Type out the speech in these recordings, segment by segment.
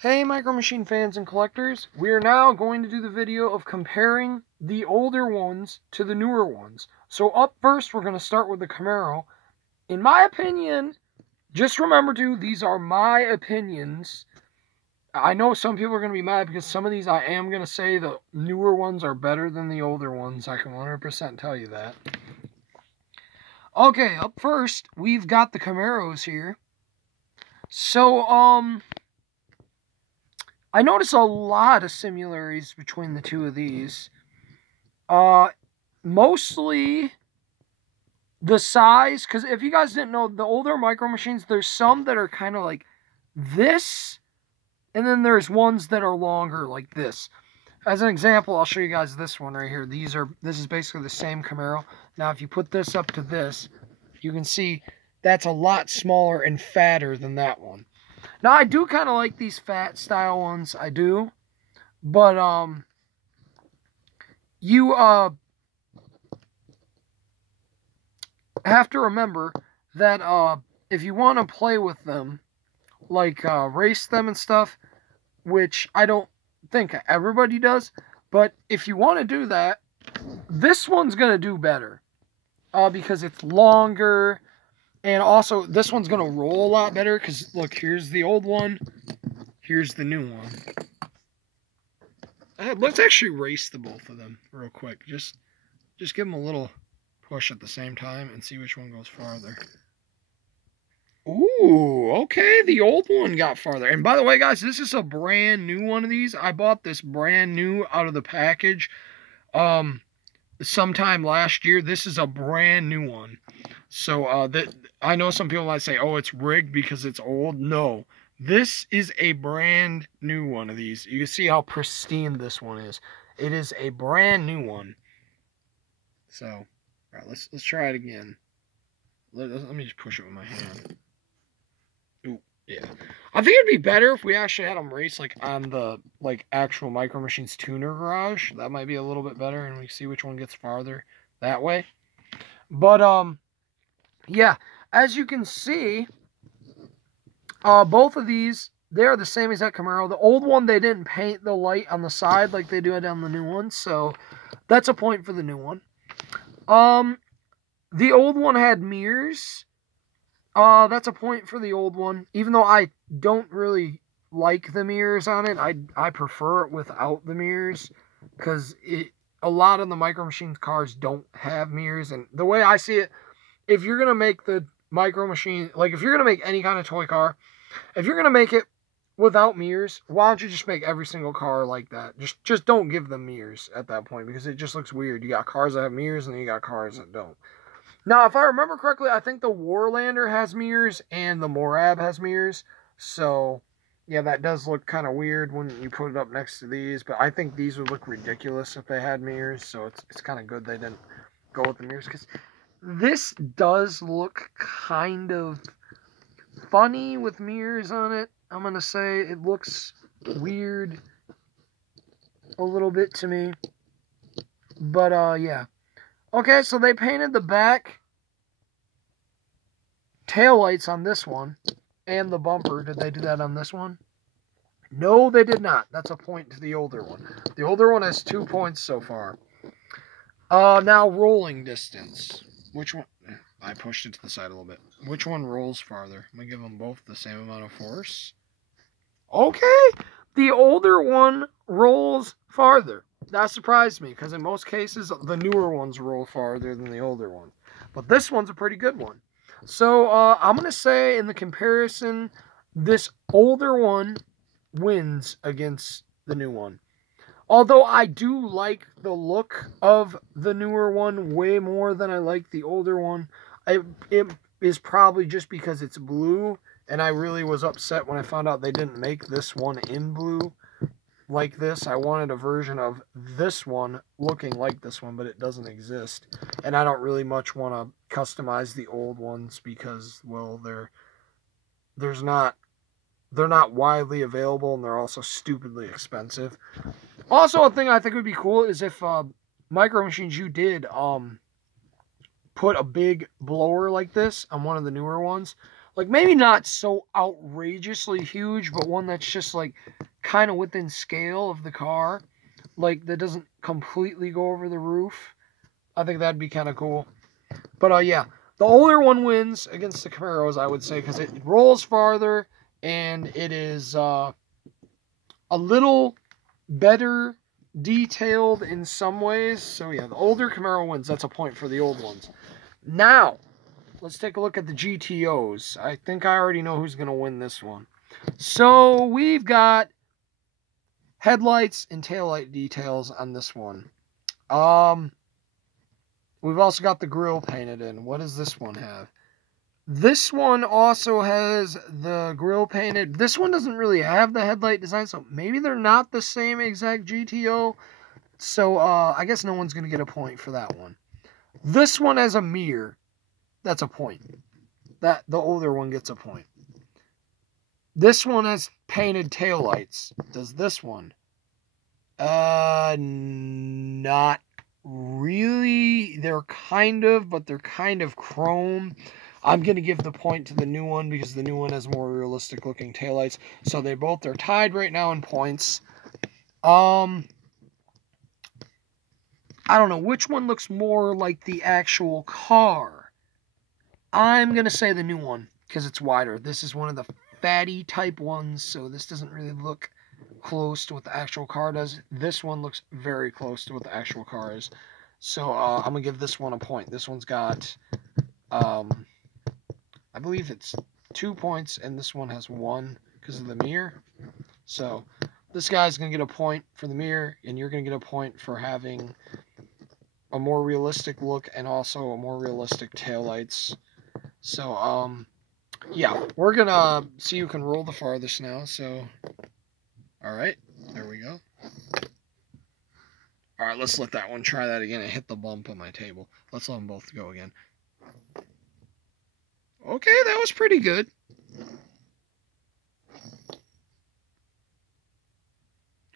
Hey Micro Machine fans and collectors, we are now going to do the video of comparing the older ones to the newer ones. So up first, we're going to start with the Camaro. In my opinion, just remember these are my opinions. I know some people are going to be mad because some of these I am going to say the newer ones are better than the older ones. I can 100% tell you that. Okay, up first, we've got the Camaros here. So, I notice a lot of similarities between the two of these. Mostly the size, because if you guys didn't know, the older Micro Machines, there's some that are kind of like this, and then there's ones that are longer like this. As an example, I'll show you guys this one right here. This is basically the same Camaro. Now, if you put this up to this, you can see that's a lot smaller and fatter than that one. Now, I do kind of like these fat style ones. I do. But, you, have to remember that, if you want to play with them, like, race them and stuff, which I don't think everybody does, but if you want to do that, this one's going to do better. Because it's longer. And also, this one's going to roll a lot better because, look, here's the old one. Here's the new one. Let's actually race the both of them real quick. Just give them a little push at the same time and see which one goes farther. Ooh, okay, the old one got farther. And by the way, guys, this is a brand new one of these. I bought this brand new out of the package sometime last year. This is a brand new one. So I know some people might say, oh, it's rigged because it's old. No, this is a brand new one of these. You can see how pristine this one is. It is a brand new one. So, all right, let's try it again. Let me just push it with my hand. Ooh, yeah. I think it'd be better if we actually had them race like on the actual Micro Machines tuner garage. That might be a little bit better, and we see which one gets farther that way. But yeah, as you can see, both of these, they are the same exact Camaro. The old one, they didn't paint the light on the side like they do on the new one, so that's a point for the new one. The old one had mirrors. That's a point for the old one. Even though I don't really like the mirrors on it, I prefer it without the mirrors, because a lot of the Micro Machines cars don't have mirrors, and the way I see it, if you're going to make the Micro Machine, like if you're going to make any kind of toy car, if you're going to make it without mirrors, why don't you just make every single car like that? Just don't give them mirrors at that point, because it just looks weird. You got cars that have mirrors, and you got cars that don't. Now, if I remember correctly, I think the Warlander has mirrors, and the Morab has mirrors. So, yeah, that does look kind of weird when you put it up next to these, but I think these would look ridiculous if they had mirrors, so it's kind of good they didn't go with the mirrors, because this does look kind of funny with mirrors on it. I'm going to say it looks weird a little bit to me. But, yeah. Okay, so they painted the back taillights on this one and the bumper. Did they do that on this one? No, they did not. That's a point to the older one. The older one has 2 points so far. Now, rolling distance. Which one? I pushed it to the side a little bit. Which one rolls farther? I'm going to give them both the same amount of force. Okay. The older one rolls farther. That surprised me, because in most cases, the newer ones roll farther than the older one. But this one's a pretty good one. So, I'm going to say in the comparison, this older one wins against the new one. Although I do like the look of the newer one way more than I like the older one. It is probably just because it's blue, and I really was upset when I found out they didn't make this one in blue like this. I wanted a version of this one looking like this one, but it doesn't exist. And I don't really much want to customize the old ones because, well, they're not widely available, and they're also stupidly expensive. Also, a thing I think would be cool is if Micro Machines, you did put a big blower like this on one of the newer ones. like maybe not so outrageously huge, but one that's just like kind of within scale of the car, like that doesn't completely go over the roof. I think that'd be kind of cool. But yeah, the older one wins against the Camaros, I would say, because it rolls farther and it is a little better detailed in some ways. So yeah, the older Camaro wins. That's a point for the old ones. Now, let's take a look at the GTOs. I think I already know who's going to win this one. So we've got headlights and taillight details on this one. We've also got the grille painted in. What does this one have? This one also has the grille painted. This one doesn't really have the headlight design, so maybe they're not the same exact GTO. So I guess no one's going to get a point for that one. This one has a mirror. That's a point. The older one gets a point. This one has painted taillights. Does this one? Not really. They're kind of, but they're kind of chrome. I'm going to give the point to the new one because the new one has more realistic looking taillights. So they both are tied right now in points. I don't know which one looks more like the actual car. I'm going to say the new one because it's wider. This is one of the fatty type ones, so this doesn't really look close to what the actual car does. This one looks very close to what the actual car is. So I'm going to give this one a point. This one's got, I believe it's 2 points, and this one has 1 because of the mirror. So this guy's going to get a point for the mirror, and you're going to get a point for having a more realistic look and also a more realistic taillights. So, yeah, we're going to see who can roll the farthest now. So, all right, there we go. All right, let's let that one try that again. It hit the bump on my table. Let's let them both go again. Okay, that was pretty good.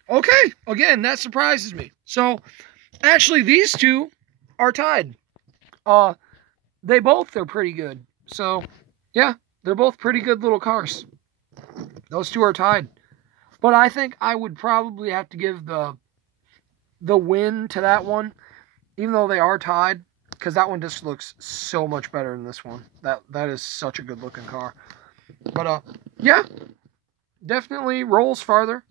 Okay, again, that surprises me. So, actually, these two are tied. They both are pretty good. So, yeah, they're both pretty good little cars. Those two are tied. But I think I would probably have to give the win to that one, even though they are tied, because that one just looks so much better than this one. That is such a good looking car. But yeah, definitely rolls farther.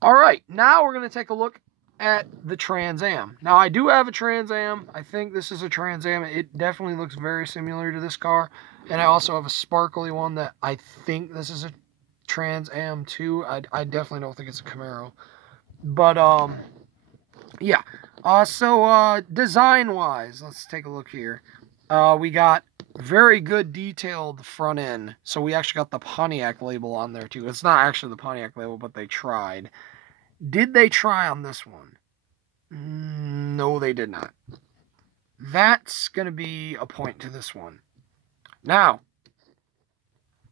All right, now we're going to take a look at the Trans Am. Now, I do have a Trans Am. I think this is a Trans Am. It definitely looks very similar to this car. And I also have a sparkly one that I think this is a Trans Am too. I definitely don't think it's a Camaro. But, yeah. So, design-wise, let's take a look here. We got very good detailed front end. So we actually got the Pontiac label on there too. It's not actually the Pontiac label, but they tried. Did they try on this one? No, they did not. That's going to be a point to this one. Now,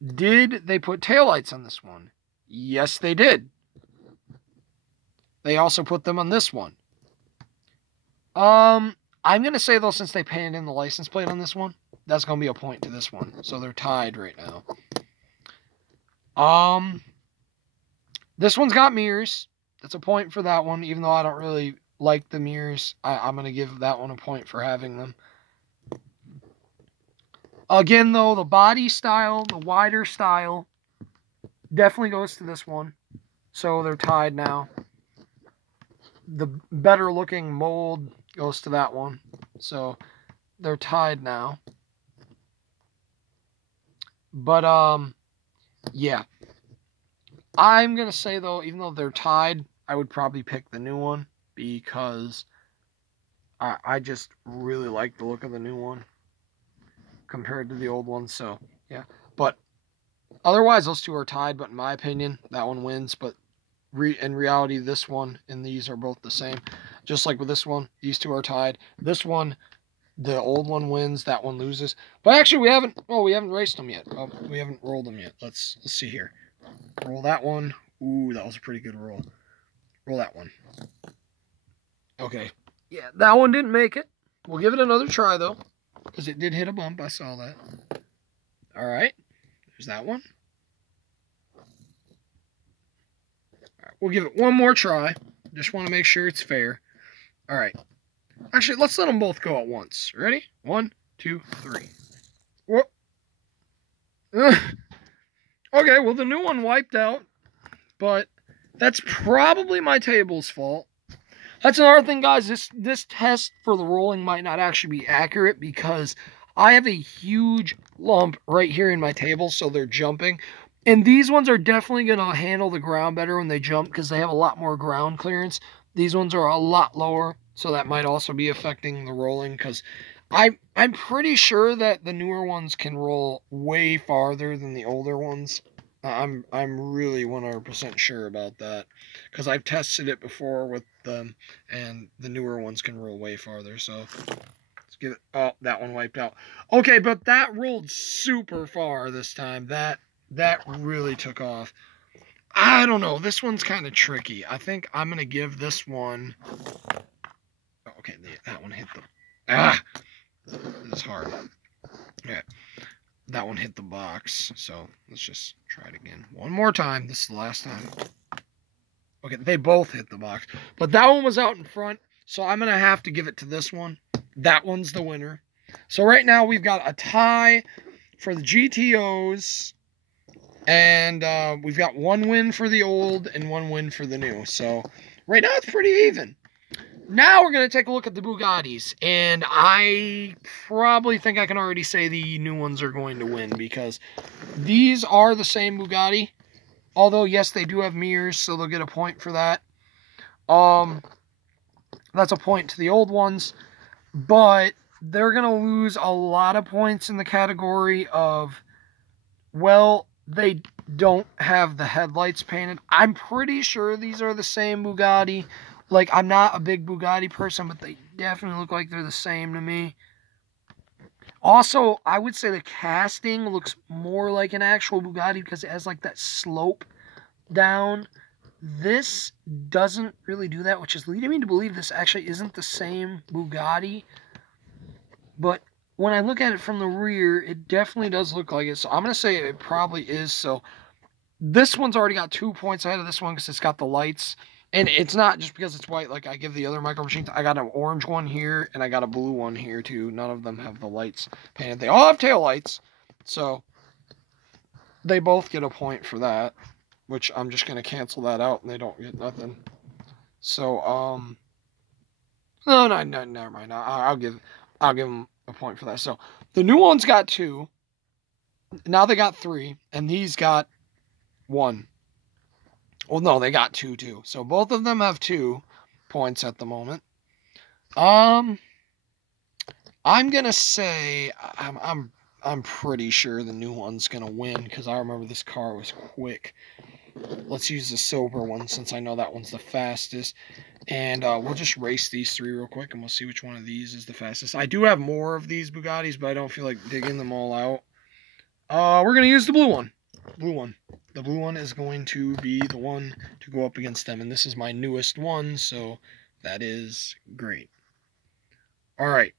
did they put taillights on this one? Yes, they did. They also put them on this one. I'm going to say, though, since they painted in the license plate on this one, that's going to be a point to this one. So they're tied right now. This one's got mirrors. That's a point for that one, even though I don't really like the mirrors. I'm going to give that one a point for having them. Again, though, the body style, the wider style, definitely goes to this one. So they're tied now. The better looking mold goes to that one. So they're tied now. But, yeah. I'm going to say, though, even though they're tied, I would probably pick the new one because I just really like the look of the new one compared to the old one. So, yeah. But otherwise, those two are tied. But in my opinion, that one wins. But in reality, this one and these are both the same. Just like with this one, these two are tied. This one, the old one wins. That one loses. But actually, we haven't raced them yet. We haven't rolled them yet. Let's see here. Roll that one. Ooh, that was a pretty good roll. Roll that one. Okay. Yeah, that one didn't make it. We'll give it another try, though. because it did hit a bump. I saw that. All right. There's that one. All right, we'll give it one more try. Just want to make sure it's fair. All right. Actually, let's let them both go at once. Ready? 1, 2, 3. Whoop. Okay, well, the new one wiped out, but that's probably my table's fault. That's another thing, guys. This test for the rolling might not actually be accurate because I have a huge lump right here in my table, so they're jumping. And these ones are definitely going to handle the ground better when they jump because they have a lot more ground clearance. These ones are a lot lower, so that might also be affecting the rolling because I'm pretty sure that the newer ones can roll way farther than the older ones. I'm really 100% sure about that because I've tested it before with them, and the newer ones can roll way farther. So let's give it. Oh, that one wiped out. Okay, but that rolled super far this time. That really took off. I don't know. This one's kind of tricky. I think I'm gonna give this one. Okay, that one hit the. This is hard. Yeah. That one hit the box, so let's just try it again. One more time. This is the last time. Okay, they both hit the box. But that one was out in front, so I'm going to have to give it to this one. That one's the winner. So right now we've got a tie for the GTOs, and we've got one win for the old and one win for the new. So right now it's pretty even. Now we're going to take a look at the Bugattis, and I probably think I can already say the new ones are going to win because these are the same Bugatti, although, yes, they do have mirrors, so they'll get a point for that. That's a point to the old ones, but they're going to lose a lot of points in the category of, well, they don't have the headlights painted. I'm pretty sure these are the same Bugatti. Like, I'm not a big Bugatti person, but they definitely look like they're the same to me. Also, I would say the casting looks more like an actual Bugatti because it has, like, that slope down. This doesn't really do that, which is leading me to believe this actually isn't the same Bugatti. But when I look at it from the rear, it definitely does look like it. So I'm going to say it probably is. So this one's already got 2 points ahead of this one because it's got the lights. And it's not just because it's white like I give the other Micro Machines. I got an orange one here, and I got a blue one here, too. None of them have the lights painted. They all have tail lights, so they both get a point for that, which I'm just going to cancel that out, and they don't get nothing. So, no, never mind. I'll give them a point for that. So, the new ones got 2. Now they got 3, and these got 1. Well, no, they got 2 too. So both of them have 2 points at the moment. I'm gonna say I'm pretty sure the new one's gonna win because I remember this car was quick. Let's use the silver one since I know that one's the fastest. And we'll just race these 3 real quick, and we'll see which one of these is the fastest. I do have more of these Bugattis, but I don't feel like digging them all out. We're gonna use the blue one. The blue one is going to be the one to go up against them. And this is my newest one, so that is great. All right.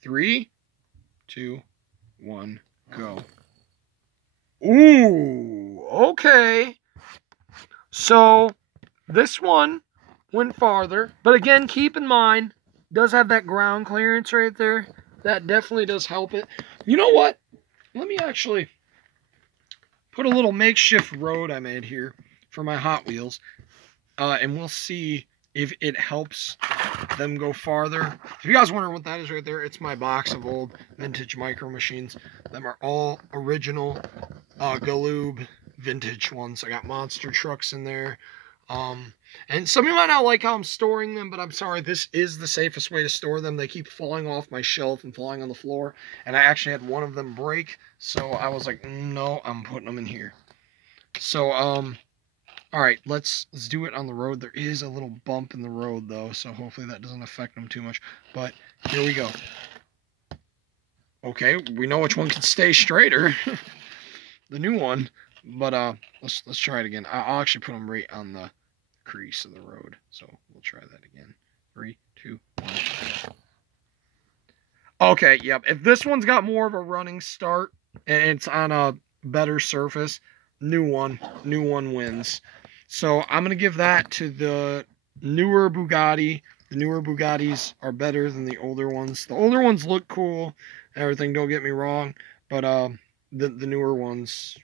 3, 2, 1, go. Ooh, okay. So this one went farther. But again, keep in mind, does have that ground clearance right there. That definitely does help it. You know what? Let me actually put a little makeshift road I made here for my Hot Wheels, and we'll see if it helps them go farther. If you guys wondering what that is right there, it's my box of old vintage Micro Machines. Them are all original Galoob vintage ones. I got monster trucks in there. And some of you might not like how I'm storing them, but I'm sorry, this is the safest way to store them. They keep falling off my shelf and falling on the floor, and I actually had one of them break, so I was like, no, I'm putting them in here. So, all right, let's do it on the road. There is a little bump in the road, though, so hopefully that doesn't affect them too much, but here we go. Okay, we know which one can stay straighter. The new one, but let's try it again. I'll actually put them right on the crease of the road, so we'll try that again. 3, 2, 1. Okay, yep. If this one's got more of a running start and it's on a better surface, new one wins. So I'm gonna give that to the newer Bugatti. The newer Bugattis are better than the older ones. The older ones look cool, and everything. Don't get me wrong, but the newer ones,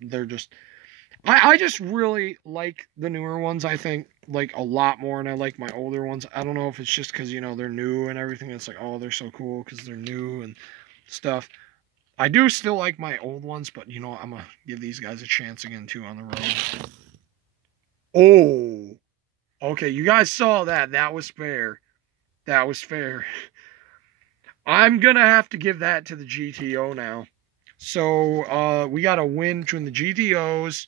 they're just. I just really like the newer ones. I think like a lot more, and I like my older ones. I don't know if it's just because they're new and everything. It's like, oh, they're so cool because they're new and stuff. I do still like my old ones, but I'm gonna give these guys a chance again too on the road. Oh, okay, you guys saw that. That was fair. That was fair. I'm gonna have to give that to the GTO now. So we got a win between the GTOs,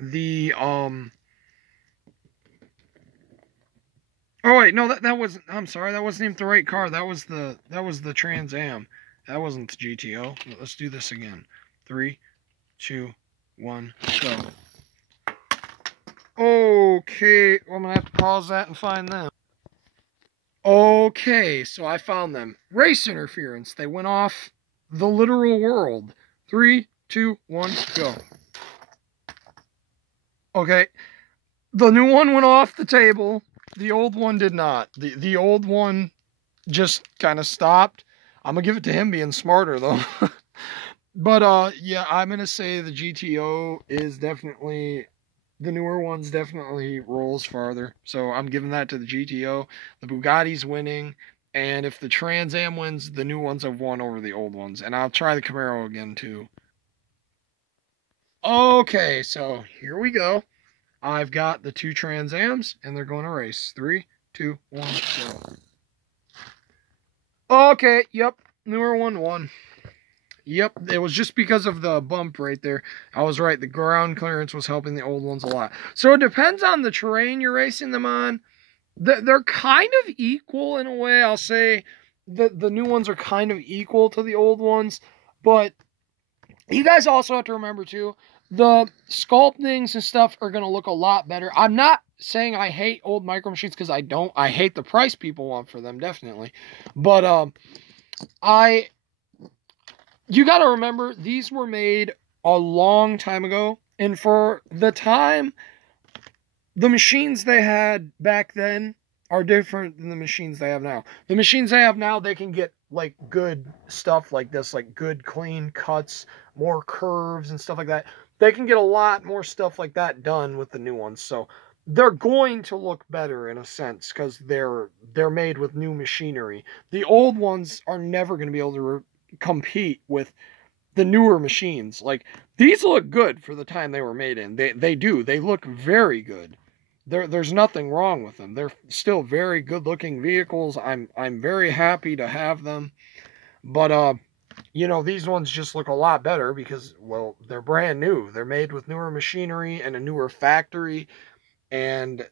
the Oh wait, no, that wasn't. I'm sorry, that wasn't even the right car. That was the Trans Am. That wasn't the GTO. Let's do this again. 3, 2, 1, go. Okay, well, I'm gonna have to pause that and find them. Okay, so I found them. Race interference. They went off the literal world. 3, 2, 1, go. Okay, the new one went off the table. The old one did not. The old one just kind of stopped. I'm gonna give it to him being smarter though. But yeah, I'm gonna say the GTO is definitely the newer ones definitely rolls farther. So I'm giving that to the GTO. The Bugatti's winning, and if the Trans Am wins, the new ones have won over the old ones. And I'll try the Camaro again too. Okay, so here we go. I've got the 2 Trans Ams, and they're going to race. 3, 2, 1, go. Okay, yep, newer one won. Yep, it was just because of the bump right there. I was right, the ground clearance was helping the old ones a lot. So it depends on the terrain you're racing them on. They're kind of equal in a way. I'll say the new ones are kind of equal to the old ones. But you guys also have to remember, too, the sculptings and stuff are going to look a lot better. I'm not saying I hate old Micro Machines because I don't. I hate the price people want for them, definitely. But you got to remember, these were made a long time ago. And for the time, the machines they had back then are different than the machines they have now. The machines they have now, they can get like good stuff like this, like good clean cuts, more curves and stuff like that. They can get a lot more stuff like that done with the new ones. So they're going to look better in a sense because they're made with new machinery. The old ones are never going to be able to compete with the newer machines. Like, these look good for the time they were made in. They do. They look very good. There's nothing wrong with them. They're still very good looking vehicles. I'm very happy to have them. But these ones just look a lot better because, well, they're brand new. They're made with newer machinery and a newer factory, and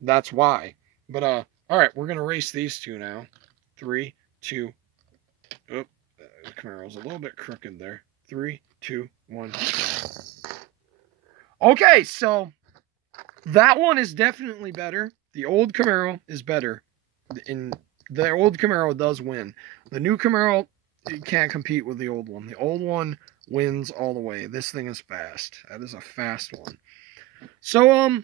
that's why. But all right, we're gonna race these two now. 3, 2. Oop, the Camaro's a little bit crooked there. 3, 2, 1. Okay, so that one is definitely better. The old Camaro is better. The old Camaro does win. The new Camaro can't compete with the old one. The old one wins all the way. This thing is fast. That is a fast one. So,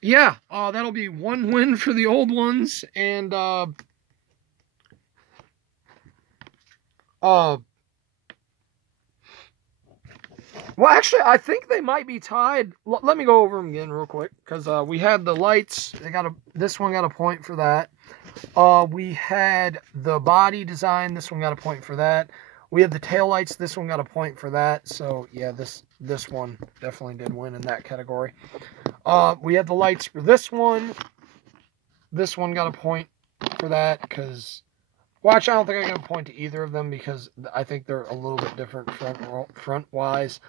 yeah, that'll be 1 win for the old ones, and, well, actually, I think they might be tied. Let me go over them again real quick, because we had the lights. This one got a point for that. We had the body design. This one got a point for that. We had the taillights. This one got a point for that. So, yeah, this one definitely did win in that category. We had the lights for this one. This one got a point for that because... Well, actually, I don't think I can point to either of them because I think they're a little bit different front-wise.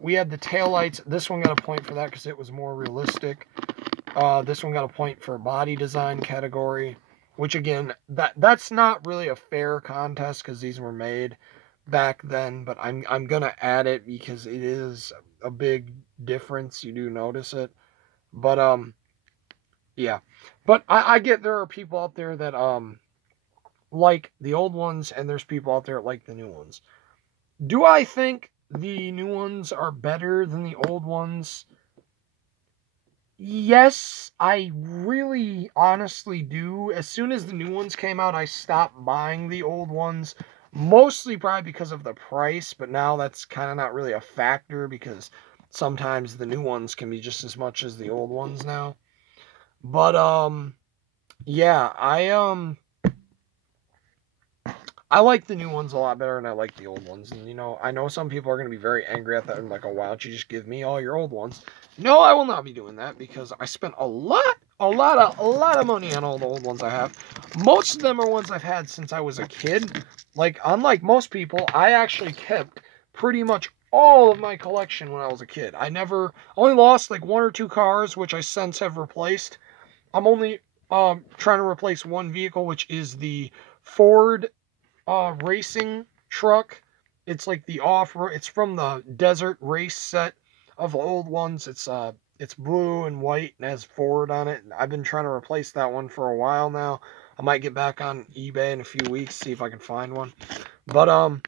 We had the taillights. This one got a point for that because it was more realistic. This one got a point for body design category, which, again, that's not really a fair contest because these were made back then, but I'm going to add it because it is a big difference. You do notice it. But, yeah. But I get there are people out there that, like the old ones, and there's people out there that like the new ones. Do I think the new ones are better than the old ones? Yes, I really honestly do. As soon as the new ones came out, I stopped buying the old ones. Mostly probably because of the price, but now that's kind of not really a factor because sometimes the new ones can be just as much as the old ones now. But yeah, I like the new ones a lot better than I like the old ones. And, you know, I know some people are going to be very angry at that and like, oh, why don't you just give me all your old ones? No, I will not be doing that because I spent a lot of money on all the old ones I have. Most of them are ones I've had since I was a kid. Like, unlike most people, I actually kept pretty much all of my collection when I was a kid. I only lost like 1 or 2 cars, which I since have replaced. I'm only trying to replace one vehicle, which is the Ford racing truck. It's like the off-road. It's from the desert race set of old ones. It's blue and white and has Ford on it. I've been trying to replace that one for a while now. I might get back on eBay in a few weeks, see if I can find one. But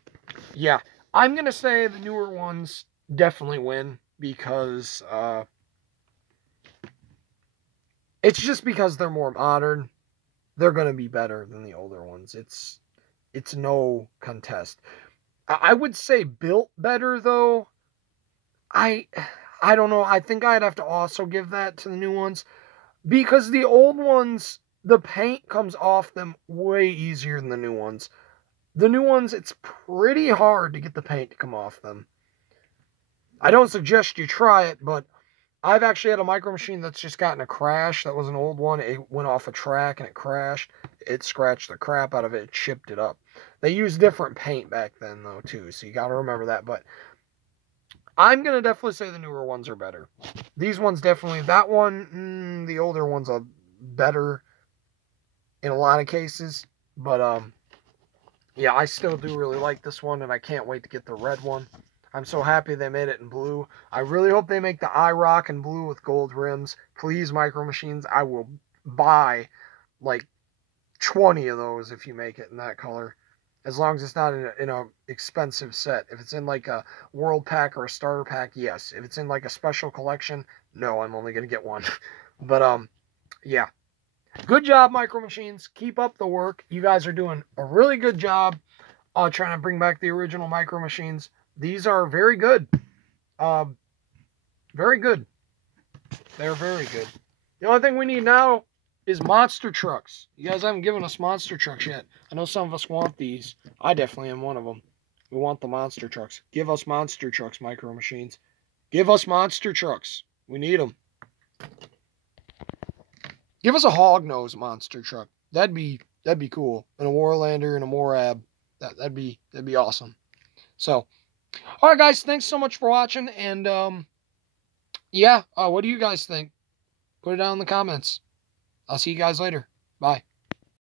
yeah, I'm gonna say the newer ones definitely win because it's just because they're more modern. They're gonna be better than the older ones. It's no contest. I would say built better though. I don't know. I think I'd have to also give that to the new ones because the old ones, the paint comes off them way easier than the new ones. The new ones, it's pretty hard to get the paint to come off them. I don't suggest you try it, but I've actually had a Micro Machine that's just gotten a crash. That was an old one. It went off a track and it crashed. It scratched the crap out of it. It chipped it up. They used different paint back then, though, too. So you got to remember that. But I'm going to definitely say the newer ones are better. These ones definitely. That one, the older ones are better in a lot of cases. But, yeah, I still do really like this one. And I can't wait to get the red one. I'm so happy they made it in blue. I really hope they make the IROC in blue with gold rims. Please, Micro Machines, I will buy like 20 of those if you make it in that color. As long as it's not in a expensive set. If it's in like a world pack or a starter pack, yes. If it's in like a special collection, no, I'm only going to get one. But, yeah. Good job, Micro Machines. Keep up the work. You guys are doing a really good job trying to bring back the original Micro Machines. These are very good. Very good. They're very good. The only thing we need now is monster trucks. You guys haven't given us monster trucks yet. I know some of us want these. I definitely am one of them. We want the monster trucks. Give us monster trucks, Micro Machines. Give us monster trucks. We need them. Give us a hog-nose monster truck. That'd be cool. And a Warlander and a Morab. That'd be awesome. So, all right, guys, thanks so much for watching, and, yeah, what do you guys think? Put it down in the comments. I'll see you guys later. Bye.